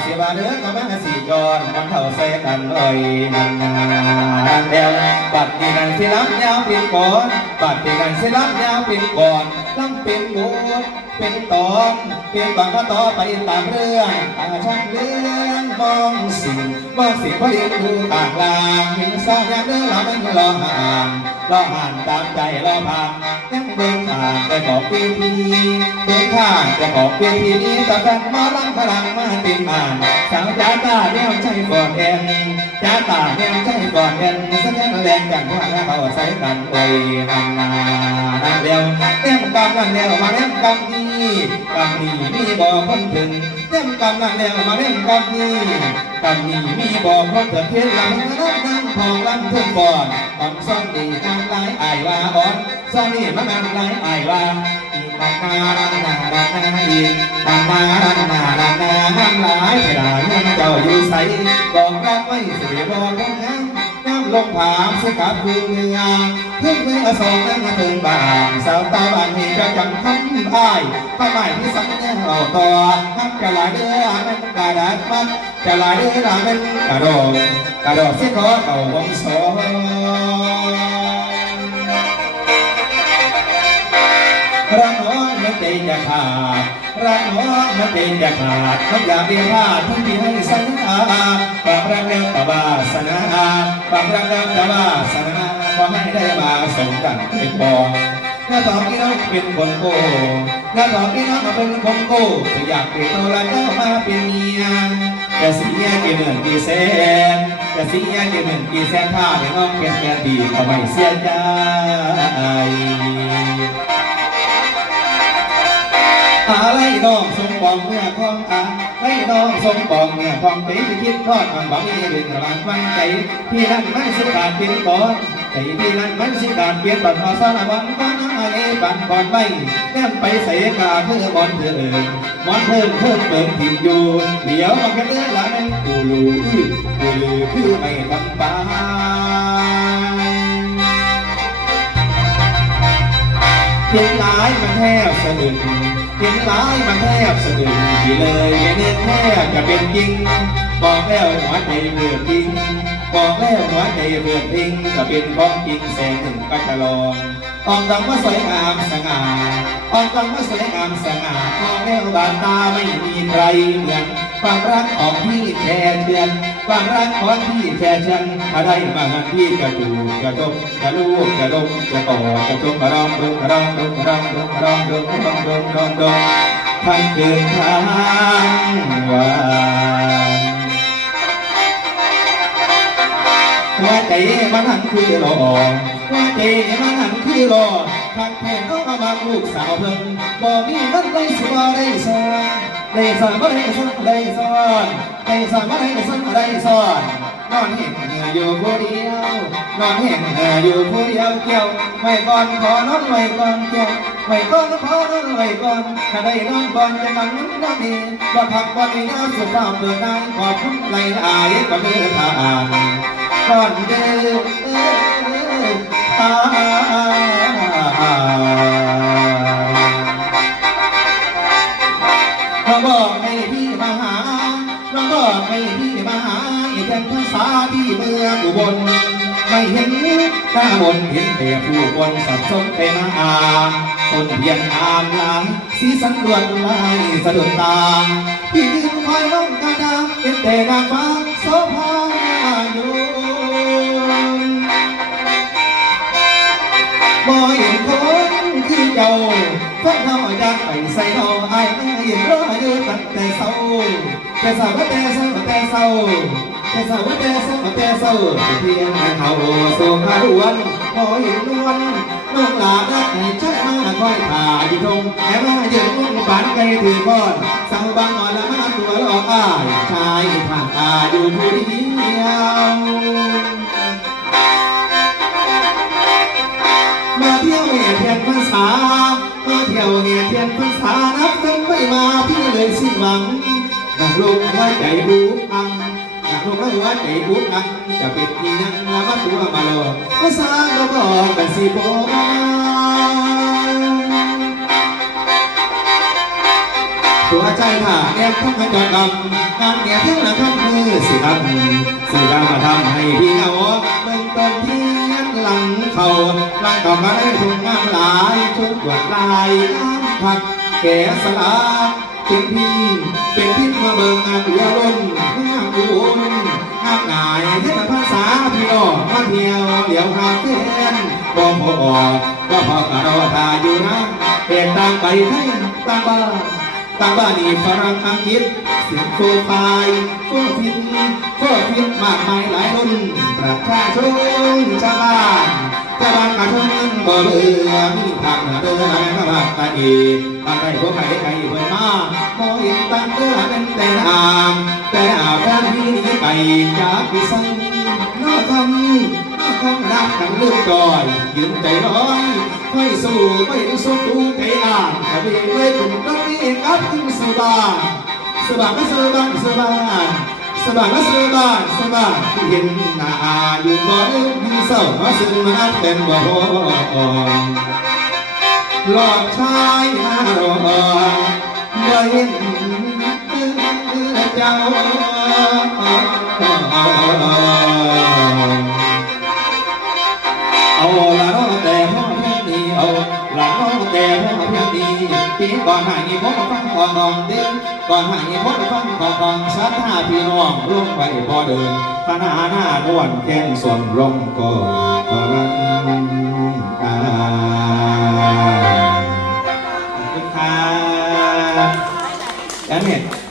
เสียบาเด้อก็มาสีจอนมันเท่าใส่กันเลยมันเดียวบัดนี้กันสิรับยาวเป็นก่อนบัดนี้กันสิรับยาวเป็นก่อนลำเป็นบทเป็นตอนเป็นตอนก็ต่อไปตามเรื่องตาช่างเรื่องมองสิ่งพอดีดูต่างลางหินสร้างอย่างเดิมเราไม่รอห่างตามใจรอผ่านยังเดินทางไปบอกเวทีเดินทางจะบอกเวทีนี้ตะกันมาลังพลังมาเต็มอ่านสาวจ้าตาแนวใจก่อนแอนจ้าตาแนวใจก่อนแอนสักแค่แรงกันว่าเขาใส่กันโอยนั่นเดียวเต็มกำนั่นเดียวมาเล่นกำนี้มีบ่อพ้นถึงเต็มกำนั่นเดียวมาเล่นกำนี้มีบ่อพ้นถึงเพียงลำนั่งทองลำเพื่อนก่อนอ่อนซ่อนดีทางหลายอายว่าอ่อนซ่อนนี่มันหลายอายว่าอีกนาอีกนาห้ามหลายไม่ได้เงินเจ้าอยู่ใสบอกรักไม่สิบอกรักน้ำลงผามสกัดพื้นเมืองพึ่งเมืองสองนั่งถึงบ้านสาวตาบ้านนี้จะจำคำอ้ายข้าหมายที่สักแน่เอาต่อฮักจะลายเดือมันกระดาษมันจะลายเดือมันกระโดดเสียขอเก่าวงสองรักน้องมันเตยจะขาดรักน้องมันเตยจะขาดทุกอย่างเรียกว่าทุกที่ให้สัญญาบางรักแล้วแต่ว่าสนาบางรักแล้วแต่ว่าสนาก็ให้ได้มาสมกันเป็นปองน้าตอกที่น้องเป็นคนโก้น้าตอกที่น้องเป็นคนโก้อยากเป็นตัวละเจ้ามาเป็นเมียจะเสียกี่หมื่นกี่แสนจะเสียกี่หมื่นกี่แสนถ้าให้น้องเป็นแค่ดีก็ไม่เสียใจไล่น้องสมปองเมื่อคล้องไล่น้องสมปองเมื่อคล้องใจที่คิดทอดมันบอกนี่เป็นระบางฟังใจพี่นั่นมันสิการเปลี่ยนก่อนใจพี่นั่นมันสิการเปลี่ยนบัดพอสารบันก็น้ำไอ้บันก่อนไม่แนมไปใส่กาเพื่อบอลเพื่อมอนเพิ่มเปิดถิ่นอยู่เดี๋ยวมันก็เดินหลังกูรู้คือไม่ทำไปเพียงหลายมันแทบสะดุดเพียงหลายมันแทบสะดุดที่เลยเนี่ยแทบจะเป็นจริงบอกแล้วหัวใจเบื่อทิ้งบอกแล้วหัวใจเบื่อทิ้งจะเป็นของจริงแสงหนึ่งก็จะลองออกดังว่าสวยงามสง่าออกดังว่าสวยงามสง่ามองแล้วบานตาไม่มีใครเหมือนความรักของพี่แช่เชือนความรักของพี่แช่เชือนถ้าได้มาพี่จะดูจะจมจะลูกจะดมจะต่อจะจมมาร้องดงทั้งคืนทั้งวันหัวใจมันหันคือรอหัวใจมันหันคือรอทางแผ่นน้องมาลูกสาวเพิ่งบอกมีมันได้สวได้สอนได้สอนได้สอนได้สอนได้สอนได้สอนได้สอนนอนเห็นเหงื่ออยู่ผู้เดียวนอนเห็นเหงื่ออยู่ผู้เดียวเกี่ยวไม่ก่อนขอนอนไม่ก่อนเกี่ยวไม่ก่อนขอนอนไม่ก่อนถ้าได้นอนก่อนจะกันน้ำดีว่าพักวันนี้ยาวสุดเฝ้าเปิดได้ขอบคุณไหลอายก็เดือดทานก่อนเดินเราบอกให้พี่มาหาเราบอกให้พี่มาหาอีกแค่ภาษาที่เมืองอุบลไม่เห็นหน้าบนเห็นแต่ผู้คนสับสนไปมาคนเพียงอามหลังสีสันรวดลายสะดุดตาพี่ยืนคอยล้มกระดาเป็นแต่นางฟ้าโสภาอยู่บ่เห็นคนคือเจ้าพวกเราอยากไปใส่เราไอ้เห็นรออยู่ตั้งแต่เศร้าแต่เศร้าแต่เศร้าแต่เศร้าแต่เศร้าแต่เศร้าแต่เศร้าเพียงเขาสู่ขาล้วนบ่เห็นนวลน้องหลาได้ใช้มาคอยขาที่ทงแค่มาเยืนมุ่งบ้านไกลถือก้อนเศร้าบางอ่อนละมาตัวหลอกอ้ายชายผ่านตาอยู่ผู้เดียวมาเที่ยวเทียนพรรษามาเที่ยวเทียนพรรษานับตั้งไม่มาพี่เลยสิ้นหวังนั่งลงหัวใจบุกอังนั่งลงหัวใจบุกอังจะเป็นที่ยังละมาตัวมาหลอกภาษาเราบอกกันสิโบ ตัวใจถ่าแอบทำให้จอดดำงานเนี่ยเที่ยงละคำมือสิครับสื่อดาวมาทำให้พี่เอาเบิ่งต้นเทียนหลังเขาลางดอกมาได้ทุ่งงามหลายชุดหวดลายน้ำผักแก่สลาเป็นพินมาเบิ่งงานเรือล้นงามอุ่นงามงายเทศภาษาพี่น้องมาเที่ยวเดี๋ยวหาเพื่อนบ่พอก็พอกะรอทาอยู่นะเอกต่างไปให้ต่างบ้านนี่ฝรั่งอังกฤษเสียงโฟไฟโฟฟิตมากมายหลายรุ่นประชาชนชาวบ้านกระทงบ่เบื่อมีผักเดินอะไรก็ผักตาอีทางใดพวกใครเพื่อนมาโมอินตั้งเตือเป็นแต่อ่าวแค่พี่นี้ไปจากพิสังน้าคำรักกันลืมก่อยยืนใจร้อยไม่สู้ดูใจอ่านแต่เพียงเลยคุณต้องมีกับคุณสบายที่เห็นหน้าอยู่บ่เดิมยิ่งเศร้ามาซึ้งมาเป็นบ่พอหลอกชายมารอบ่เห็นเจ้าเอาละน้องแต่พ่อเพียงนี้เอาละน้องแต่พ่อเพียงนี้ปีก่อนหายพ่อฟังของเดินก่อนหายพ่อฟังของสัทธาพี่น้องร่วมไปพอเดินขณะหน้าล้วนแก้มส่วนลงก็รันขอบคุณครับแล้วเนี่ย